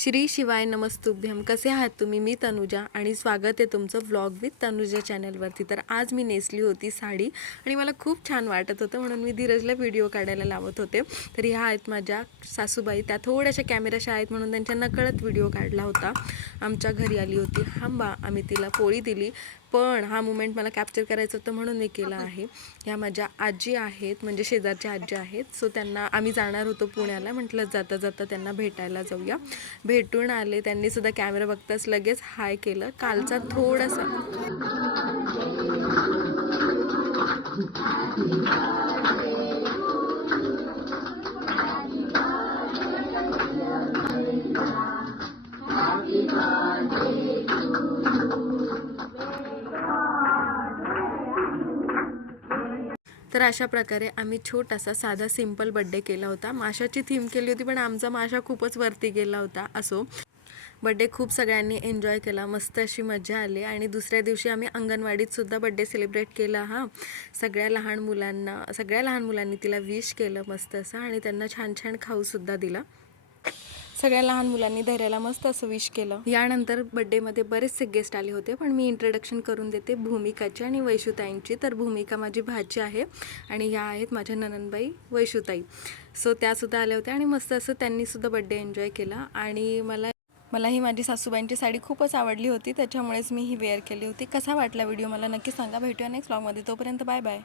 श्री शिवाय नमस्तुभ्यम. कसे आहात तुम्ही? मी तनुजा आणि स्वागत आहे तुमचं व्लॉग विथ तनुजा चॅनलवरती. तर आज मी नेसली होती साडी आणि मला खूप छान वाटत होतं म्हणून मी धीरजला व्हिडिओ काढायला लावत होते. तर ह्या आहेत माझ्या सासूबाई. त्या थोड्याशा कॅमेराशा आहेत म्हणून त्यांच्या नकळत व्हिडिओ काढला होता. आमच्या घरी आली होती हांबा, आम्ही तिला पोळी दिली, पण हा मुमेंट मला कॅप्चर करायचं होतं म्हणून मी केला आहे. ह्या माझ्या आजी आहेत, म्हणजे शेजारच्या आजी आहेत. सो त्यांना आम्ही जाणार होतो पुण्याला, म्हटलं जाता जाता त्यांना भेटायला जाऊया. भेटून आले, त्यांनी सुद्धा कॅमेरा बघताच लगेच हाय केलं. कालचा थोडासा तर अशा प्रकारे आम्ही छोटासा साधा सिंपल बड्डे केला होता. माशाची थीम केली होती पण आमचा माशा खूपच वरती गेला होता. असो, बड्डे खूप सगळ्यांनी एन्जॉय केला, मस्त अशी मजा आली. आणि दुसऱ्या दिवशी आम्ही अंगणवाडीत सुद्धा बड्डे सेलिब्रेट केला. सगळ्या लहान मुलांनी तिला विश केलं मस्त असं, आणि त्यांना छान छान खाऊसुद्धा दिला. सगळ्या लहान मुलांनी धैर्याला मस्त असं विश केलं. यानंतर बड्डेमध्ये बरेचसे गेस्ट आले होते, पण मी इंट्रोडक्शन करून देते भूमिकाची आणि वैशुताईंची. तर भूमिका माझी भाची आहे आणि ह्या आहेत माझ्या ननंदबाई वैशुताई. सो त्यासुद्धा आल्या होत्या आणि मस्त असं त्यांनीसुद्धा बड्डे एन्जॉय केला. आणि मला ही माझी सासूबाईंची साडी खूपच आवडली होती, त्याच्यामुळेच मी ही वेअर केली होती. कसा वाटला व्हिडिओ मला नक्की सांगा. भेटूया नेक्स्ट व्लॉगमध्ये. तोपर्यंत बाय बाय.